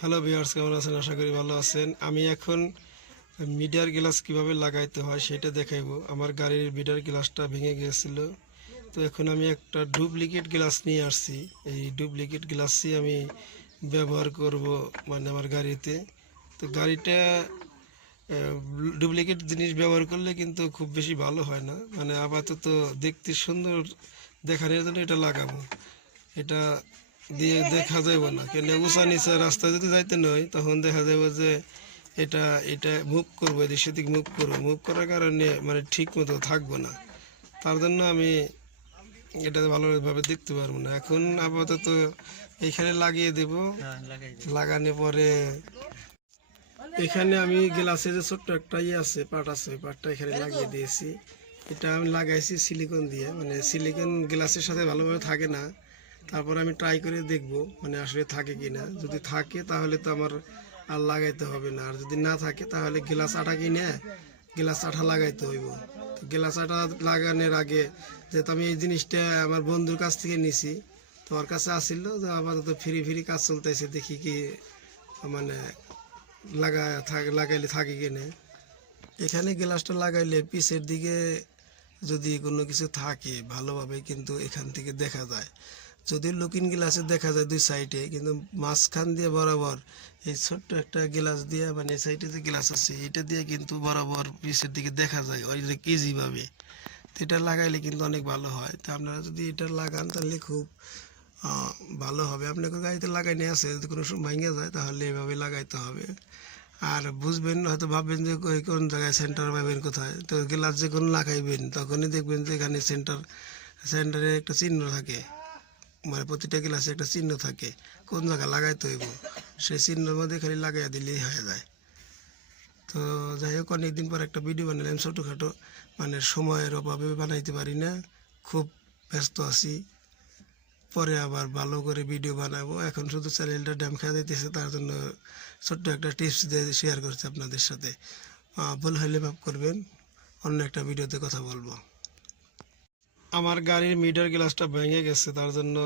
Hello viewers কেমন আছেন? আশা করি ভালো আছেন। আমি এখন মিডিয়ার গ্লাস কীভাবে লাগাইতে হয় সেটা দেখাইবো। আমার গাড়ির মিডিয়ার গ্লাসটা ভেঙে গিয়েছিল। তো এখন আমি একটা ডুপ্লিকেট গ্লাস নিয়ে আসছি। এই ডুপ্লিকেট গ্লাসই আমি ব্যবহার করব মানে আমার গাড়িতে। তো গাড়িটা ডুপ্লিকেট জিনিস ব্যবহার করলে কিন্তু খুব বেশি ভালো হয় না। মানে আপাতত দেখতে সুন্দর দেখানোর জন্য এটা লাগাবো। এটা দিয়ে দেখা যাইব না। কেন উঁচা নিচা রাস্তা যদি যাইতে নয় তখন দেখা যাবে যে এটা এটা মুভ করব এদিক সেদিক মুভ করব। মুভ করার কারণে মানে ঠিক মতো থাকব না। তার জন্য আমি এটা ভালোভাবে দেখতে পারব না। এখন আপাতত এখানে লাগিয়ে দেব। লাগানোর পরে এখানে আমি গ্লাসে যে ছোট্ট একটা ইয়ে আছে পাট আছে পাটটা এখানে লাগিয়ে দিয়েছি। এটা আমি লাগাইছি সিলিকন দিয়ে। মানে সিলিকন গ্লাসের সাথে ভালোভাবে থাকে না। তারপর আমি ট্রাই করে দেখব মানে আসলে থাকে কি না যদি থাকে, তাহলে তো আমার আর লাগাইতে হবে না। আর যদি না থাকে, তাহলে গ্লাস আটা কিনে গ্লাস আটা লাগাইতে হইব। গ্লাস আটা লাগানোর আগে যেহেতু আমি এই জিনিসটা আমার বন্ধুর কাছ থেকে নিছি, তো ওর কাছে আসছিল যে আপাতত ফ্রি ফ্রি কাজ চলতেছে, দেখি কি মানে লাগা থাক, লাগাইলে থাকে কি না এখানে গ্লাসটা লাগাইলে পিছের দিকে যদি কোনো কিছু থাকে, ভালোভাবে কিন্তু এখান থেকে দেখা যায়। যদি লুকিং গ্লাসে দেখা যায় দুই সাইডে, কিন্তু মাঝখান দিয়ে বরাবর এই ছোট্ট একটা গ্লাস দিয়ে মানে এই সাইডে যে গ্লাস আছে, এটা দিয়ে কিন্তু বরাবর পিছের দিকে দেখা যায় ওই যে ইজিভাবে তো এটা লাগাইলে কিন্তু অনেক ভালো হয়। তো আপনারা যদি এটা লাগান, তাহলে খুব ভালো হবে। আপনাকে গাড়িতে লাগাই লাগাইনি আছে, যদি কোনো সময় ভেঙে যায়, তাহলে এভাবে লাগাইতে হবে। আর বুঝবেন, হয়তো ভাববেন যে কোন জায়গায় সেন্টার পাবেন কোথায়? তো গ্লাস যখন লাগাইবেন, তখনই দেখবেন যে এখানে সেন্টার সেন্টারে একটা চিহ্ন থাকে। মানে প্রতিটা গ্লাসে একটা চিহ্ন থাকে, কোন জায়গায় লাগাইতে হইব, সেই চিহ্নের মধ্যে খালি লাগাইয়া দিলেই হয়ে যায়। তো যাই হোক, অনেকদিন পর একটা ভিডিও বানালাম ছোটোখাটো মানে সময়ের অভাবে বানাইতে পারি না, খুব ব্যস্ত আছি। পরে আবার ভালো করে ভিডিও বানাবো। এখন শুধু চ্যানেলটা ড্যাম খেয়ে দিতেছে তার জন্য ছোট্ট একটা টিপস দিয়ে শেয়ার করছি আপনাদের সাথে। ভুল হলে মাফ করবেন, অন্য একটা ভিডিওতে কথা বলব। আমার গাড়ির মিটার গ্লাসটা ভেঙে গেছে তার জন্য